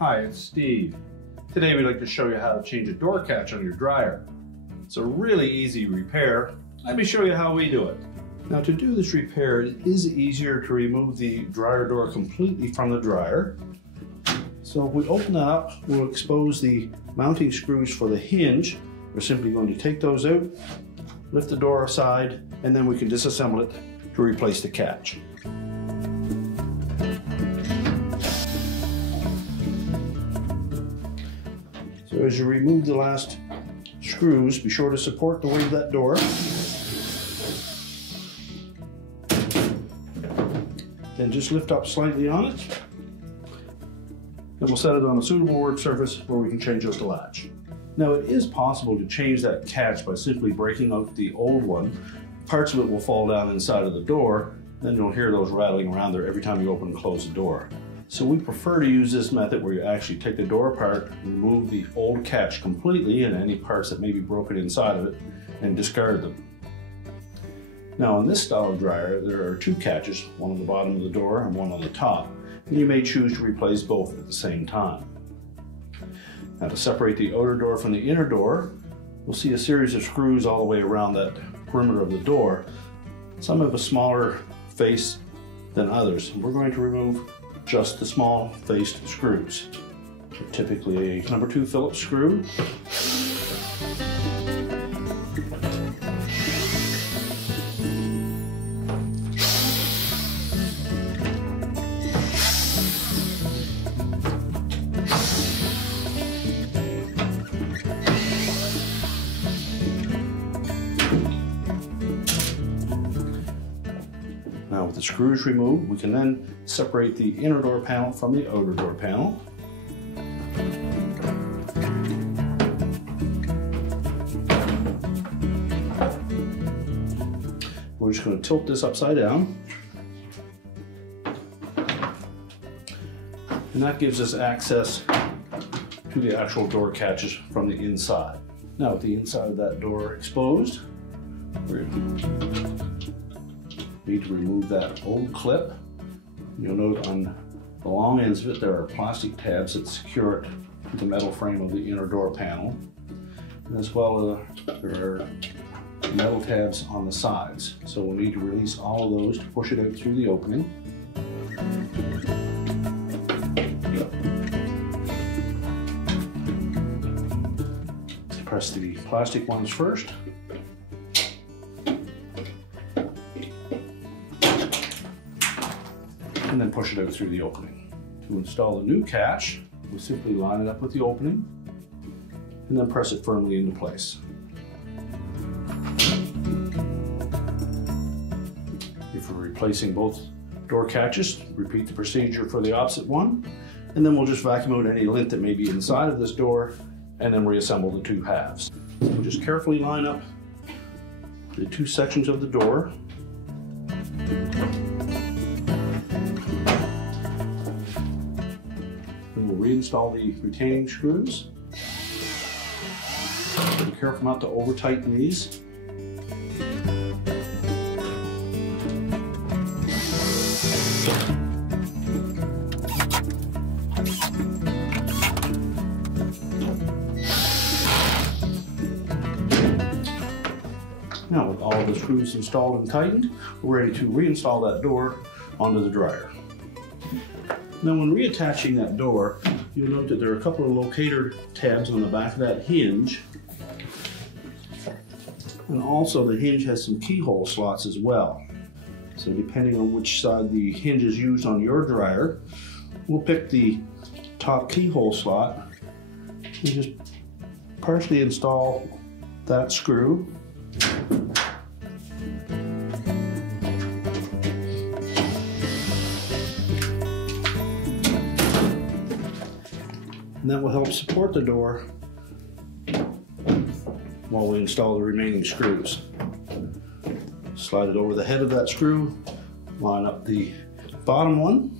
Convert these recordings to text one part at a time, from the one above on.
Hi, it's Steve. Today we'd like to show you how to change a door catch on your dryer. It's a really easy repair. Let me show you how we do it. Now to do this repair, it is easier to remove the dryer door completely from the dryer. So if we open that up, we'll expose the mounting screws for the hinge. We're simply going to take those out, lift the door aside, and then we can disassemble it to replace the catch. So as you remove the last screws, be sure to support the weight of that door. Then just lift up slightly on it. Then we'll set it on a suitable work surface where we can change out the latch. Now it is possible to change that catch by simply breaking out the old one. Parts of it will fall down inside of the door, then you'll hear those rattling around there every time you open and close the door. So we prefer to use this method where you actually take the door apart, remove the old catch completely and any parts that may be broken inside of it, and discard them. Now on this style of dryer, there are two catches, one on the bottom of the door and one on the top, and you may choose to replace both at the same time. Now to separate the outer door from the inner door, we'll see a series of screws all the way around that perimeter of the door. Some have a smaller face than others. We're going to remove just the small faced screws. Typically a number 2 Phillips screw. Now with the screws removed, we can then separate the inner door panel from the outer door panel. We're just going to tilt this upside down. And that gives us access to the actual door catches from the inside. Now with the inside of that door exposed, we're need to remove that old clip. You'll note on the long ends of it there are plastic tabs that secure it to the metal frame of the inner door panel. And as well there are metal tabs on the sides. So we'll need to release all of those to push it out through the opening. Press the plastic ones first. And then push it out through the opening. To install the new catch, we simply line it up with the opening and then press it firmly into place. If we're replacing both door catches, repeat the procedure for the opposite one, and then we'll just vacuum out any lint that may be inside of this door and then reassemble the two halves. So we'll just carefully line up the two sections of the door. We'll reinstall the retaining screws. Be careful not to over tighten these. Now with all of the screws installed and tightened, we're ready to reinstall that door onto the dryer. Now when reattaching that door, you'll note that there are a couple of locator tabs on the back of that hinge. And also the hinge has some keyhole slots as well. So depending on which side the hinge is used on your dryer, we'll pick the top keyhole slot and just partially install that screw. And that will help support the door while we install the remaining screws. Slide it over the head of that screw, line up the bottom one,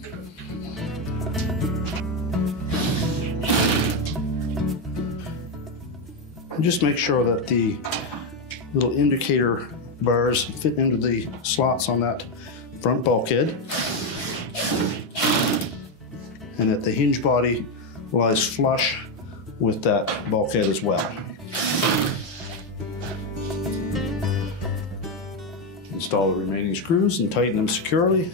and just make sure that the little indicator bars fit into the slots on that front bulkhead, and that the hinge body lies flush with that bulkhead as well. Install the remaining screws and tighten them securely.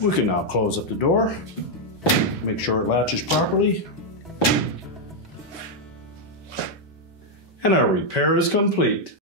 We can now close up the door, make sure it latches properly, and our repair is complete.